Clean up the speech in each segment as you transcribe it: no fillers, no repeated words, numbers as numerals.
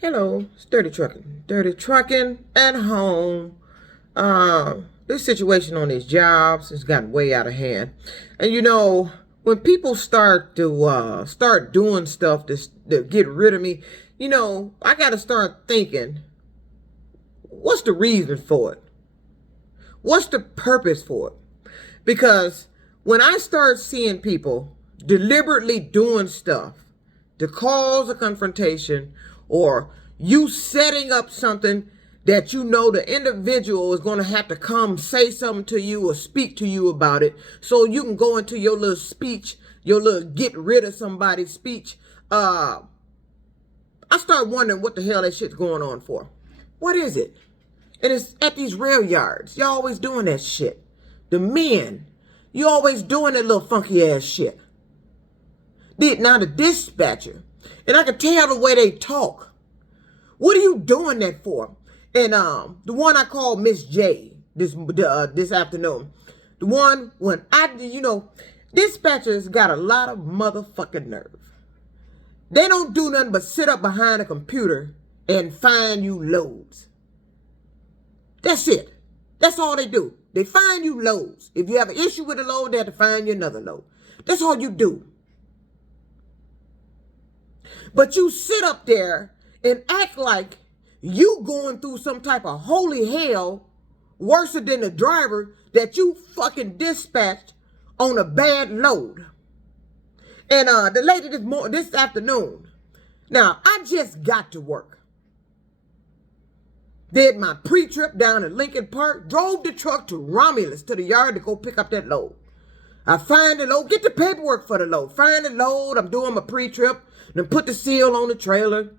Hello, it's Dirty Trucking. Dirty Trucking at home. This situation on these jobs has gotten way out of hand. And when people start to start doing stuff to get rid of me, I gotta start thinking, what's the reason for it? What's the purpose for it? Because when I start seeing people deliberately doing stuff to cause a confrontation, or you setting up something that you know the individual is going to have to come say something to you or speak to you about it, so you can go into your little speech, your little get rid of somebody speech. I start wondering what the hell that shit's going on for. What is it? And it's at these rail yards. Y'all always doing that shit. The men, you always doing that little funky ass shit. Now the dispatcher, and I can tell the way they talk. What are you doing that for? And the one I called Miss J this afternoon, the one when dispatchers got a lot of motherfucking nerve. They don't do nothing but sit up behind a computer and find you loads. That's it. That's all they do. They find you loads. If you have an issue with a load, they have to find you another load. That's all you do. But you sit up there and act like you going through some type of holy hell worse than the driver that you fucking dispatched on a bad load. And the lady this afternoon, now I just got to work. Did my pre-trip down in Lincoln Park, drove the truck to Romulus to the yard to go pick up that load. I find the load, get the paperwork for the load, find the load, I'm doing my pre-trip, then put the seal on the trailer.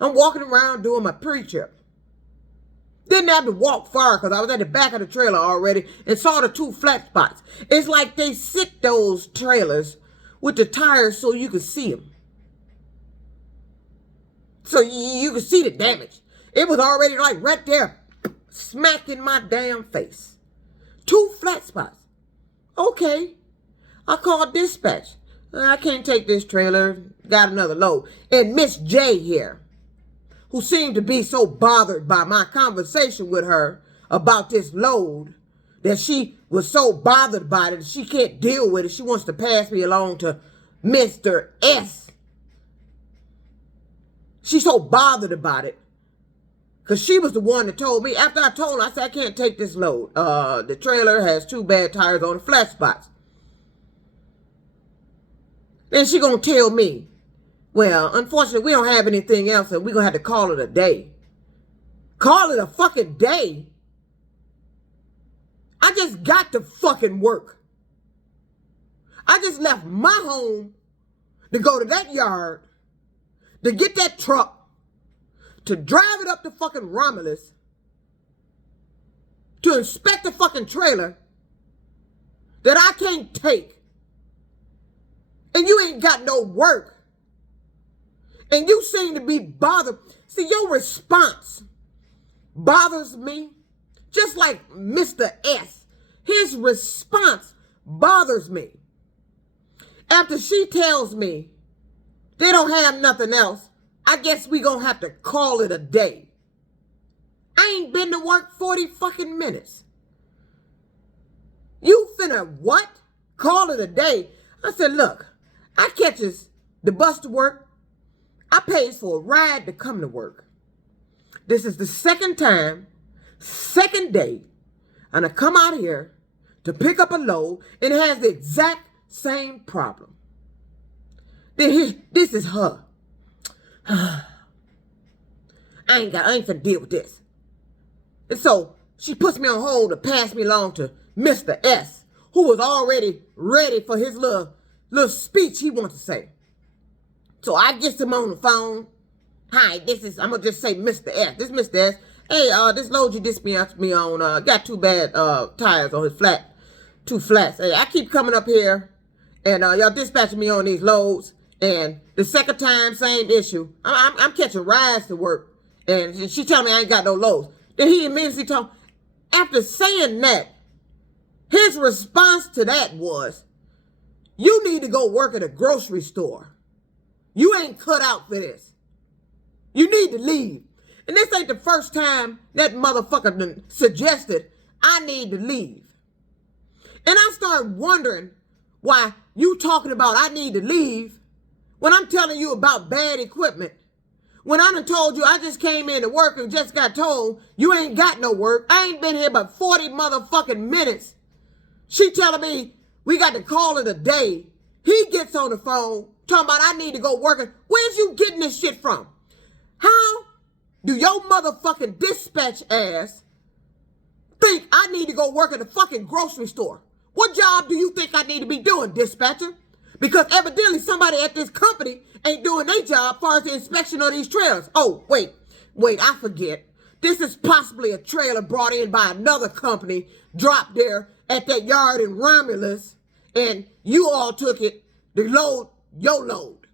I'm walking around doing my pre-trip. Didn't have to walk far because I was at the back of the trailer already and saw the two flat spots. It's like they sit those trailers with the tires so you can see them. So you can see the damage. It was already like right there, smack in my damn face. Two flat spots. Okay. I called dispatch. I can't take this trailer. Got another load. And Miss J here, who seemed to be so bothered by my conversation with her about this load, that she was so bothered by it that she can't deal with it. She wants to pass me along to Mr. S. She's so bothered about it. Because she was the one that told me, after I told her, I said, I can't take this load. The trailer has two bad tires on the flat spots. Then she gonna tell me, well, unfortunately, we don't have anything else and we're gonna have to call it a day. Call it a fucking day? I just got to fucking work. I just left my home to go to that yard, to get that truck, to drive it up to fucking Romulus, to inspect the fucking trailer that I can't take. And you ain't got no work. And you seem to be bothered. See, your response bothers me. Just like Mr. S. His response bothers me. After she tells me they don't have nothing else, I guess we gonna have to call it a day. I ain't been to work 40 fucking minutes. You finna what? Call it a day? I said, look, I catches the bus to work. I pays for a ride to come to work. This is the second day, and I come out here to pick up a load, and it has the exact same problem. This is her. I ain't finna deal with this. And so she puts me on hold to pass me along to Mr. S, who was already ready for his little speech he wants to say. So I get him on the phone. Hi, I'm gonna just say Mr. S. This Mr. S. Hey, this load you dispatched me on, got two bad tires on his two flats. Hey, I keep coming up here and y'all dispatching me on these loads. And the second time, same issue. I'm catching rides to work. And she telling me I ain't got no loads. Then he immediately told, after saying that, his response to that was, you need to go work at a grocery store. You ain't cut out for this. You need to leave. And this ain't the first time that motherfucker done suggested I need to leave. And I started wondering why you talking about I need to leave when I'm telling you about bad equipment. When I done told you I just came in to work and just got told you ain't got no work. I ain't been here but 40 motherfucking minutes. She telling me we got to call it a day. He gets on the phone talking about I need to go working. Where's you getting this shit from? How do your motherfucking dispatch ass think I need to go work at a fucking grocery store? What job do you think I need to be doing, dispatcher? Because evidently somebody at this company ain't doing their job as far as the inspection of these trailers. Oh, wait, I forget. This is possibly a trailer brought in by another company, dropped there at that yard in Romulus, and you all took it to load your load.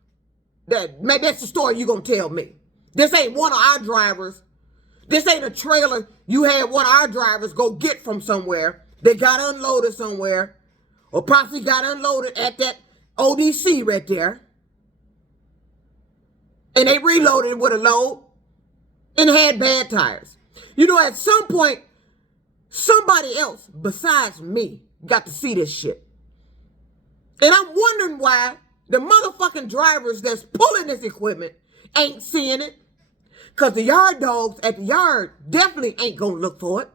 Maybe that's the story you gonna tell me. This ain't one of our drivers. This ain't a trailer you had one of our drivers go get from somewhere. They got unloaded somewhere, or possibly got unloaded at that ODC right there. And they reloaded with a load and had bad tires. You know, at some point, somebody else besides me got to see this shit. And I'm wondering why the motherfucking drivers that's pulling this equipment ain't seeing it. Because the yard dogs at the yard definitely ain't going to look for it.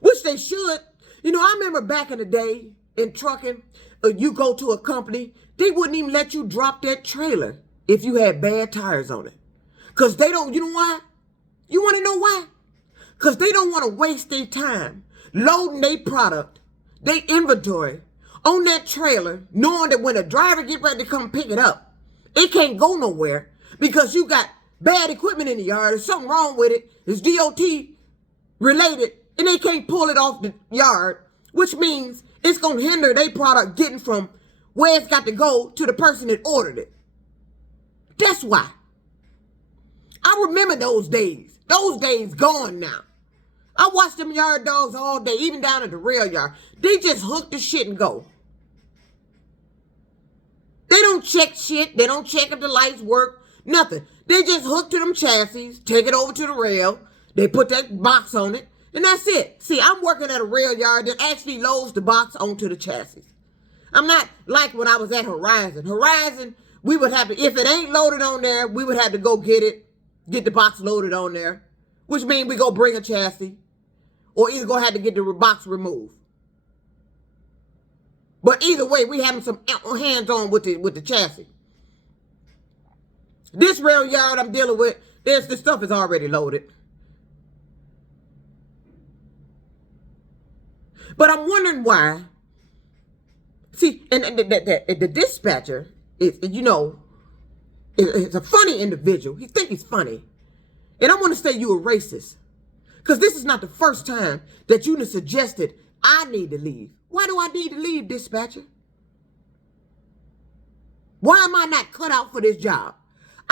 Which they should. You know, I remember back in the day in trucking, you go to a company, they wouldn't even let you drop that trailer if you had bad tires on it. Because they don't, you know why? You want to know why? Because they don't want to waste their time loading their product, their inventory on that trailer, knowing that when a driver get ready to come pick it up, it can't go nowhere because you got bad equipment in the yard. There's something wrong with it. It's DOT related, and they can't pull it off the yard, which means it's going to hinder their product getting from where it's got to go to the person that ordered it. That's why. I remember those days. Those days gone now. I watched them yard dogs all day, even down at the rail yard. They just hook the shit and go. They don't check shit. They don't check if the lights work. Nothing. They just hook to them chassis, take it over to the rail. They put that box on it, and that's it. See, I'm working at a rail yard that actually loads the box onto the chassis. I'm not like when I was at Horizon. Horizon, we would have to, if it ain't loaded on there, we would have to go get it, get the box loaded on there, which means we go bring a chassis, or either go have to get the box removed. But either way, we having some hands-on with the chassis. This rail yard I'm dealing with, the stuff is already loaded. But I'm wondering why. See, and the dispatcher is, you know, is a funny individual. He think he's funny. And I want to say you a racist. Because this is not the first time that you suggested I need to leave. Why do I need to leave, dispatcher? Why am I not cut out for this job?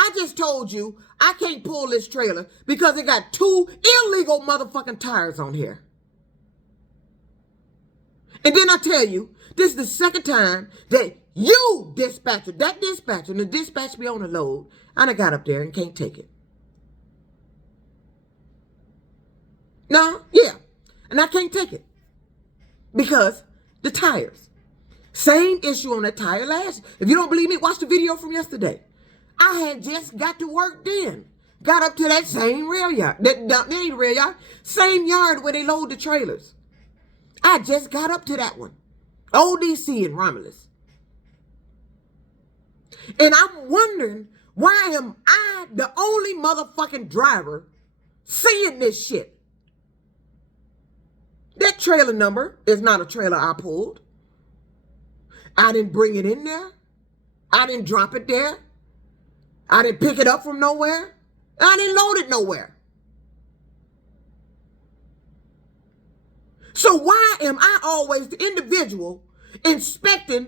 I just told you I can't pull this trailer because it got 2 illegal motherfucking tires on here. And then I tell you, this is the second time that you, dispatcher, and the dispatch me on the load, I done got up there and can't take it. No, yeah. And I can't take it. Because the tires. Same issue on that tire last. If you don't believe me, watch the video from yesterday. I had just got to work then. Got up to that same rail yard. That ain't rail yard. Same yard where they load the trailers. I just got up to that one. ODC in Romulus. And I'm wondering, why am I the only motherfucking driver seeing this shit? That trailer number is not a trailer I pulled. I didn't bring it in there. I didn't drop it there. I didn't pick it up from nowhere. I didn't load it nowhere. So why am I always the individual inspecting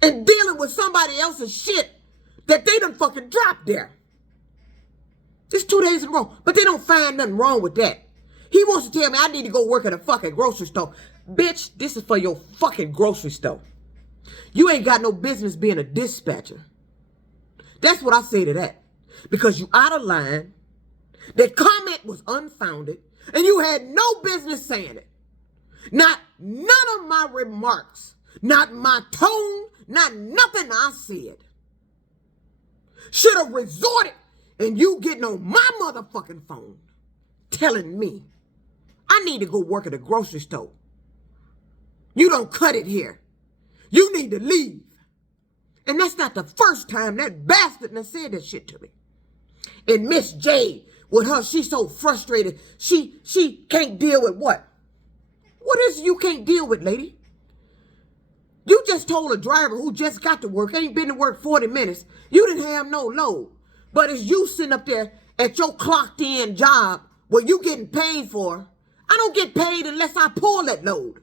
and dealing with somebody else's shit that they done fucking dropped there? It's 2 days in a row, but they don't find nothing wrong with that. He wants to tell me I need to go work at a fucking grocery store. Bitch, this is for your fucking grocery store. You ain't got no business being a dispatcher. That's what I say to that. because you out of line. That comment was unfounded, and you had no business saying it. Not none of my remarks, not my tone, not nothing I said should have resorted and you getting on my motherfucking phone telling me I need to go work at a grocery store. You don't cut it here. You need to leave. And that's not the first time that bastard done said that shit to me. And Miss J, with her, she's so frustrated. She can't deal with what? What is it you can't deal with, lady? You just told a driver who just got to work, ain't been to work 40 minutes, you didn't have no load. But it's you sitting up there at your clocked in job where you getting paid for. I don't get paid unless I pull that load.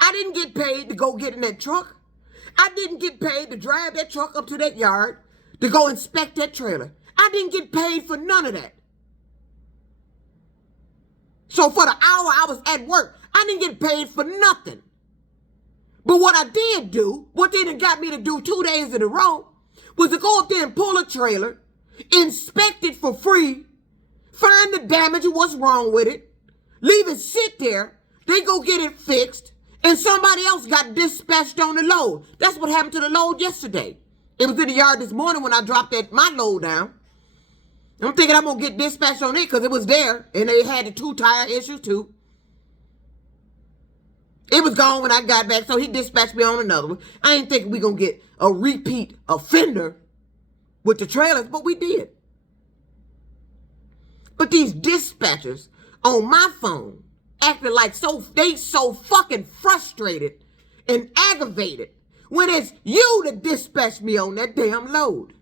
I didn't get paid to go get in that truck. I didn't get paid to drive that truck up to that yard to go inspect that trailer. I didn't get paid for none of that. So for the hour I was at work, I didn't get paid for nothing. But what I did do, what they done got me to do 2 days in a row, was to go up there and pull a trailer, inspect it for free, find the damage and what's wrong with it, leave it sit there, they go get it fixed, and somebody else got dispatched on the load. That's what happened to the load yesterday. It was in the yard this morning when I dropped my load down. I'm thinking I'm going to get dispatched on it because it was there, and they had the 2 tire issue too. It was gone when I got back, so he dispatched me on another one. I ain't thinking we going to get a repeat offender with the trailers, but we did. But these dispatchers on my phone acting like they so fucking frustrated and aggravated when it's you that dispatched me on that damn load.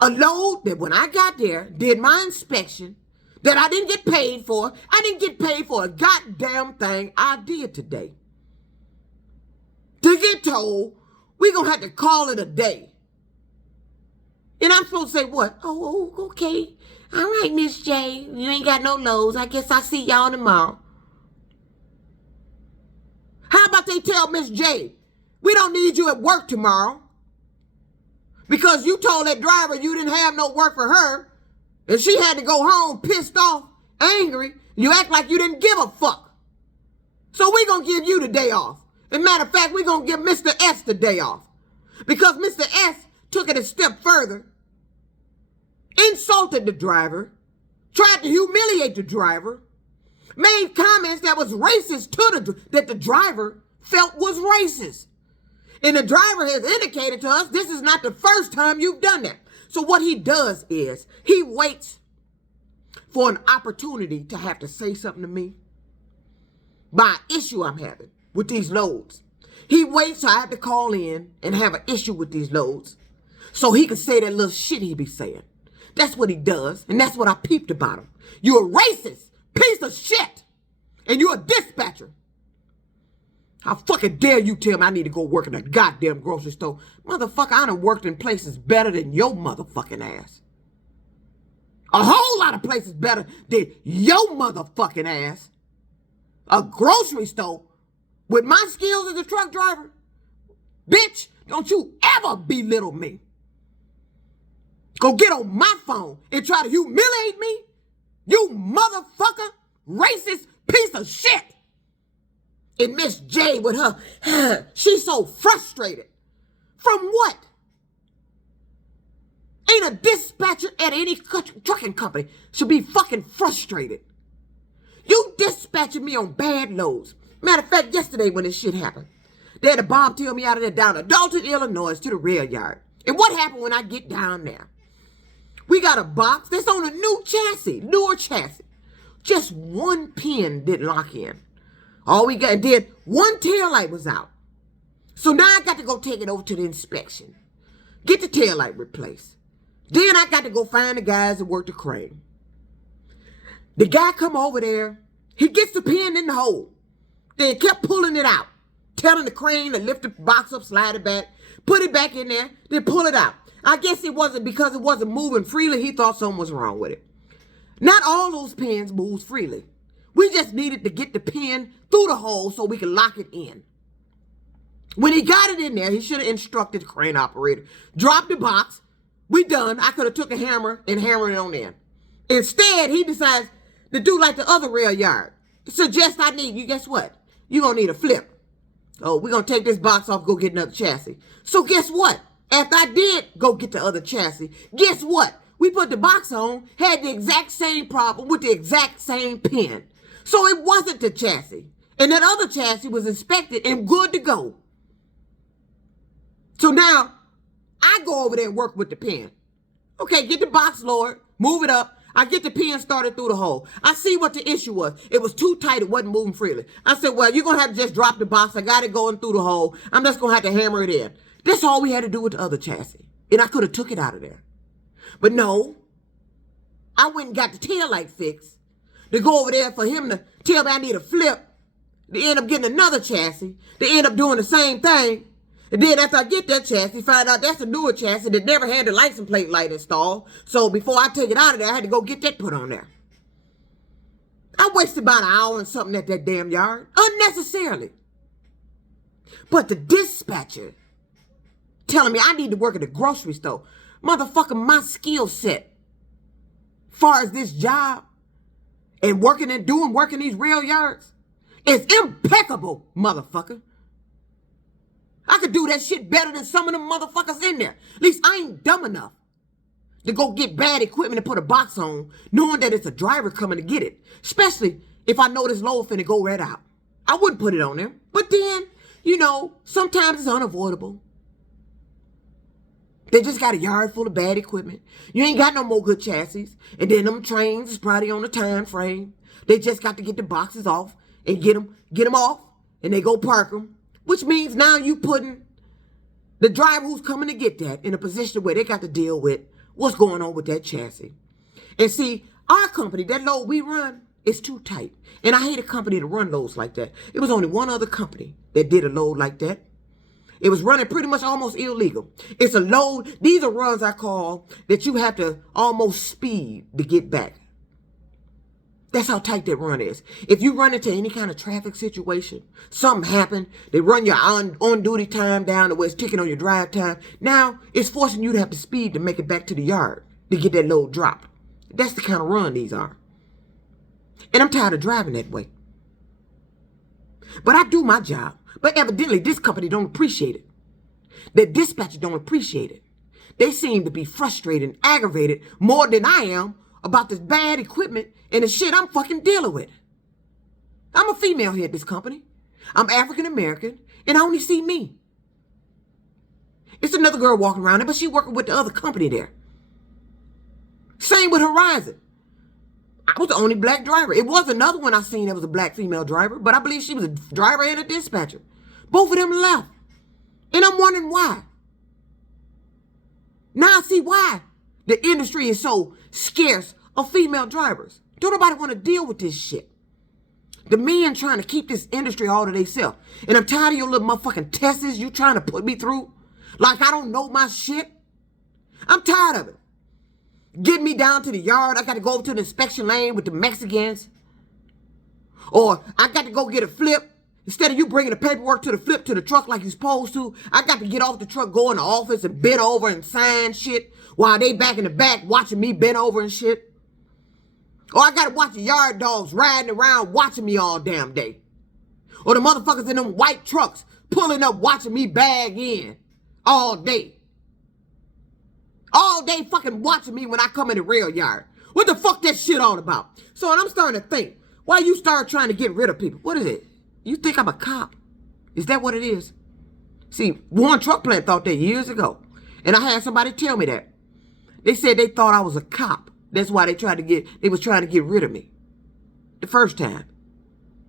A load that when I got there, did my inspection, that I didn't get paid for. I didn't get paid for a goddamn thing I did today. To get told, we're going to have to call it a day. And I'm supposed to say what? Oh, okay. All right, Miss J. You ain't got no loads. I guess I'll see y'all tomorrow. How about they tell Miss J, we don't need you at work tomorrow because you told that driver you didn't have no work for her and she had to go home pissed off, angry. You act like you didn't give a fuck. So we're going to give you the day off. As a matter of fact, we're going to give Mr. S the day off because Mr. S took it a step further, insulted the driver, tried to humiliate the driver, made comments that was racist that the driver felt was racist. And the driver has indicated to us this is not the first time you've done that. So what he does is he waits for an opportunity to have to say something to me by an issue I'm having with these loads. He waits till I have to call in and have an issue with these loads so he can say that little shit he be saying. That's what he does, and that's what I peeped about him. You're a racist piece of shit, and you're a dispatcher. How fucking dare you tell me I need to go work in a goddamn grocery store? Motherfucker, I done worked in places better than your motherfucking ass. A whole lot of places better than your motherfucking ass. A grocery store with my skills as a truck driver? Bitch, don't you ever belittle me. Go get on my phone and try to humiliate me? You motherfucker, racist piece of shit. And Miss J with her, she's so frustrated. From what? Ain't a dispatcher at any trucking company should be fucking frustrated. You dispatching me on bad loads. Matter of fact, yesterday when this shit happened, they had to bobtail me out of there down to Dalton, Illinois to the rail yard. And what happened when I get down there? We got a box that's on a newer chassis. Just one pin didn't lock in. All we got did, one taillight was out. So now I got to go take it over to the inspection. Get the taillight replaced. Then I got to go find the guys that work the crane. The guy come over there. He gets the pin in the hole. Then kept pulling it out. Telling the crane to lift the box up, slide it back, put it back in there, then pull it out. I guess it wasn't because it wasn't moving freely. He thought something was wrong with it. Not all those pins moves freely. We just needed to get the pin through the hole so we could lock it in. When he got it in there, he should have instructed the crane operator. Drop the box, We done. I could have took a hammer and hammered it on there. Instead, he decides to do like the other rail yard. Suggest I need you. Guess what? You're going to need a flip. Oh, we're going to take this box off, go get another chassis. So guess what? After I did go get the other chassis, guess what? We put the box on, had the exact same problem with the exact same pin. So it wasn't the chassis. And that other chassis was inspected and good to go. So now, I go over there and work with the pin. Okay, get the box lowered, move it up. I get the pin started through the hole. I see what the issue was. It was too tight. It wasn't moving freely. I said, well, you're going to have to just drop the box. I got it going through the hole. I'm just going to have to hammer it in. That's all we had to do with the other chassis. And I could have took it out of there. But no, I went and got the tail light fixed to go over there for him to tell me I need a flip. To end up getting another chassis. To end up doing the same thing. And then after I get that chassis, find out that's a newer chassis that never had the license plate light installed. So before I take it out of there, I had to go get that put on there. I wasted about an hour and something at that damn yard. Unnecessarily. But the dispatcher telling me I need to work at a grocery store. Motherfucker, my skill set, far as this job and working these rail yards, is impeccable, motherfucker. I could do that shit better than some of them motherfuckers in there. At least I ain't dumb enough to go get bad equipment and put a box on, knowing that it's a driver coming to get it. Especially if I know this load finna go right out. I wouldn't put it on there. But then, you know, sometimes it's unavoidable. They just got a yard full of bad equipment. You ain't got no more good chassis. And then them trains is probably on a time frame. They just got to get the boxes off and get them off. And they go park them. Which means now you putting the driver who's coming to get that in a position where they got to deal with what's going on with that chassis. And see, our company, that load we run, is too tight. And I hate a company to run loads like that. It was only one other company that did a load like that. It was running pretty much almost illegal. It's a load. These are runs I call that you have to almost speed to get back. That's how tight that run is. If you run into any kind of traffic situation, something happened, they run your on-duty time down to where it's ticking on your drive time. Now, it's forcing you to have to speed to make it back to the yard to get that load dropped. That's the kind of run these are. And I'm tired of driving that way. But I do my job. But evidently, this company don't appreciate it. The dispatcher don't appreciate it. They seem to be frustrated and aggravated more than I am about this bad equipment and the shit I'm fucking dealing with. I'm a female here at this company. I'm African American, and I only see me. It's another girl walking around there, but she working with the other company there. Same with Horizon. I was the only black driver. It was another one I seen that was a black female driver, but I believe she was a driver and a dispatcher. Both of them left. And I'm wondering why. Now I see why the industry is so scarce of female drivers. Don't nobody want to deal with this shit. The men trying to keep this industry all to themselves. And I'm tired of your little motherfucking tests you trying to put me through. Like I don't know my shit. I'm tired of it. Get me down to the yard. I got to go over to the inspection lane with the Mexicans. Or I got to go get a flip. Instead of you bringing the paperwork to the flip to the truck like you're supposed to, I got to get off the truck, go in the office and bend over and sign shit while they back in the back watching me bend over and shit. Or I got to watch the yard dogs riding around watching me all damn day. Or the motherfuckers in them white trucks pulling up watching me bag in all day. All day fucking watching me when I come in the rail yard. What the fuck that shit all about? So I'm starting to think, why you start trying to get rid of people? What is it? You think I'm a cop? Is that what it is? See, one truck plant thought that years ago. And I had somebody tell me that. They said they thought I was a cop. That's why they was trying to get rid of me. The first time.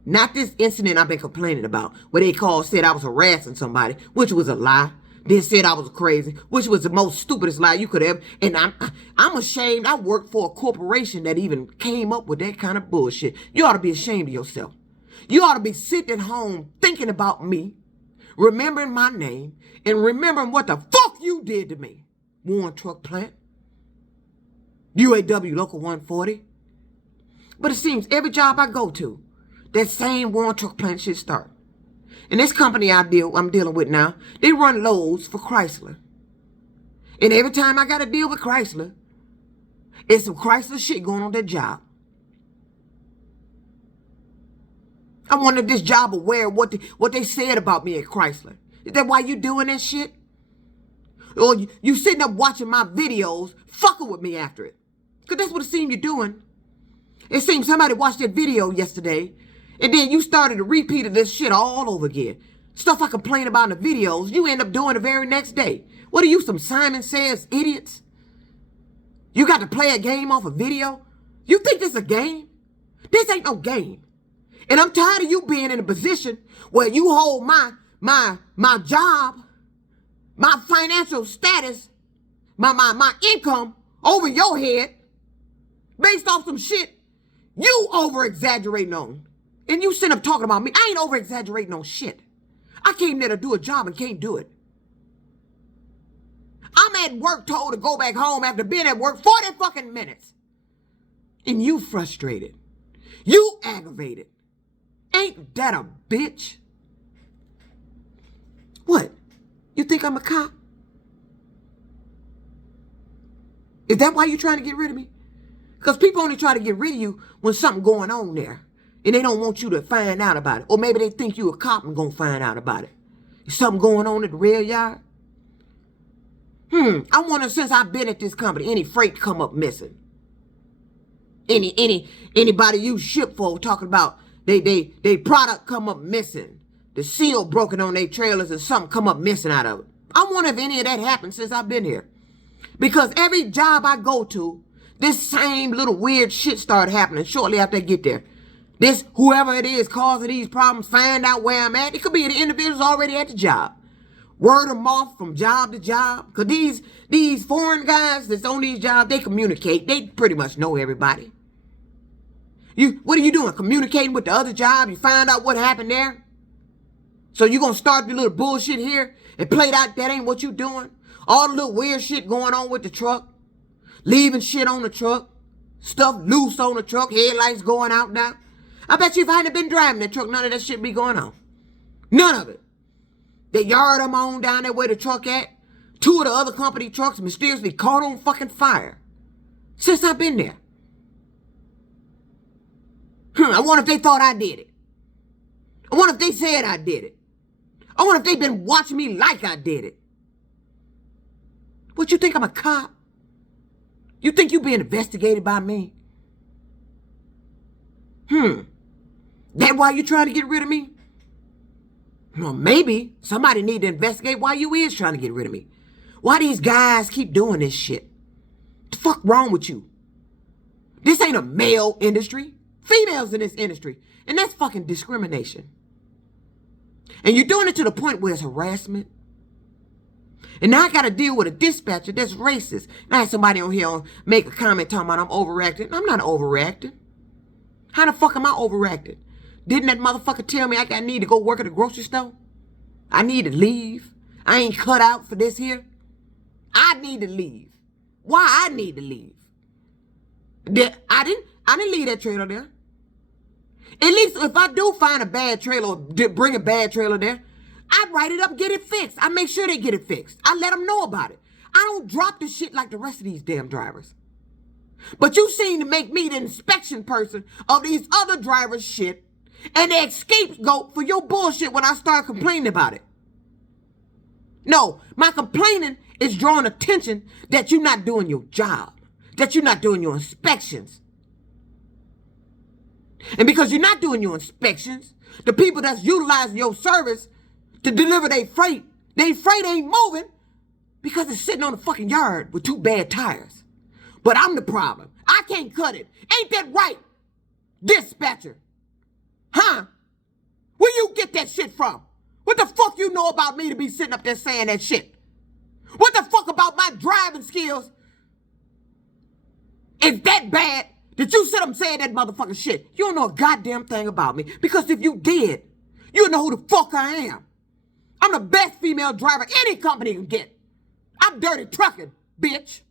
Not this incident I've been complaining about, where they said I was harassing somebody, which was a lie. Then said I was crazy, which was the most stupidest lie you could have. And I'm ashamed I worked for a corporation that even came up with that kind of bullshit. You ought to be ashamed of yourself. You ought to be sitting at home thinking about me, remembering my name, and remembering what the fuck you did to me. Warren Truck Plant. UAW Local 140. But it seems every job I go to, that same Warren Truck Plant shit start. And this company I'm dealing with now, they run loads for Chrysler. And every time I got to deal with Chrysler, it's some Chrysler shit going on that job. I wanted this job aware of what they said about me at Chrysler. Is that why you doing that shit? Or you sitting up watching my videos, fucking with me after it? Because that's what it seemed you're doing. It seemed somebody watched that video yesterday, and then you started to repeat this shit all over again. Stuff I complain about in the videos, you end up doing the very next day. What are you, some Simon Says idiots? You got to play a game off a video? You think this is a game? This ain't no game. And I'm tired of you being in a position where you hold my job, my financial status, my income over your head based off some shit you over-exaggerating on. And you sitting up talking about me. I ain't over-exaggerating on shit. I came there to do a job and can't do it. I'm at work told to go back home after being at work 40 fucking minutes. And you frustrated. You aggravated. Ain't that a bitch? What? You think I'm a cop? Is that why you trying to get rid of me? Because people only try to get rid of you when something going on there. And they don't want you to find out about it. Or maybe they think you a cop and gonna find out about it. Is something going on at the rail yard? I wonder, since I've been at this company, any freight come up missing. Anybody you ship for talking about they product come up missing. The seal broken on their trailers and something come up missing out of it. I wonder if any of that happened since I've been here. Because every job I go to, this same little weird shit started happening shortly after I get there. This, whoever it is causing these problems, find out where I'm at. It could be the individuals already at the job. Word of mouth from job to job. Because these foreign guys that's on these jobs, they communicate. They pretty much know everybody. What are you doing? Communicating with the other job? You find out what happened there? So you gonna start the little bullshit here and play that ain't what you doing? All the little weird shit going on with the truck. Leaving shit on the truck. Stuff loose on the truck. Headlights going out now. I bet you if I hadn't been driving that truck, none of that shit be going on. None of it. The yard I'm on down there where the truck at, 2 of the other company trucks mysteriously caught on fucking fire. Since I've been there. I wonder if they thought I did it. I wonder if they said I did it. I wonder if they've been watching me like I did it. What, you think I'm a cop? You think you being investigated by me? That why you trying to get rid of me? Well, maybe somebody need to investigate why you is trying to get rid of me. Why these guys keep doing this shit? What the fuck wrong with you? This ain't a male industry. Females in this industry. And that's fucking discrimination. And you're doing it to the point where it's harassment. And now I got to deal with a dispatcher that's racist. And I had somebody on here make a comment talking about I'm overreacting. I'm not overreacting. How the fuck am I overreacting? Didn't that motherfucker tell me I need to go work at a grocery store? I need to leave. I ain't cut out for this here. I need to leave. Why I need to leave? I didn't leave that trailer there. At least if I do find a bad trailer or bring a bad trailer there, I write it up, get it fixed. I make sure they get it fixed. I let them know about it. I don't drop the shit like the rest of these damn drivers. But you seem to make me the inspection person of these other drivers' shit and the scapegoat for your bullshit when I start complaining about it. No, my complaining is drawing attention that you're not doing your job, that you're not doing your inspections. And because you're not doing your inspections, the people that's utilizing your service to deliver their freight ain't moving because it's sitting on the fucking yard with 2 bad tires. But I'm the problem. I can't cut it. Ain't that right, dispatcher? Huh? Where you get that shit from? What the fuck you know about me to be sitting up there saying that shit? What the fuck about my driving skills is that bad that you sit up saying that motherfucking shit? You don't know a goddamn thing about me. Because if you did, you'd know who the fuck I am. I'm the best female driver any company can get. I'm dirty trucking, bitch.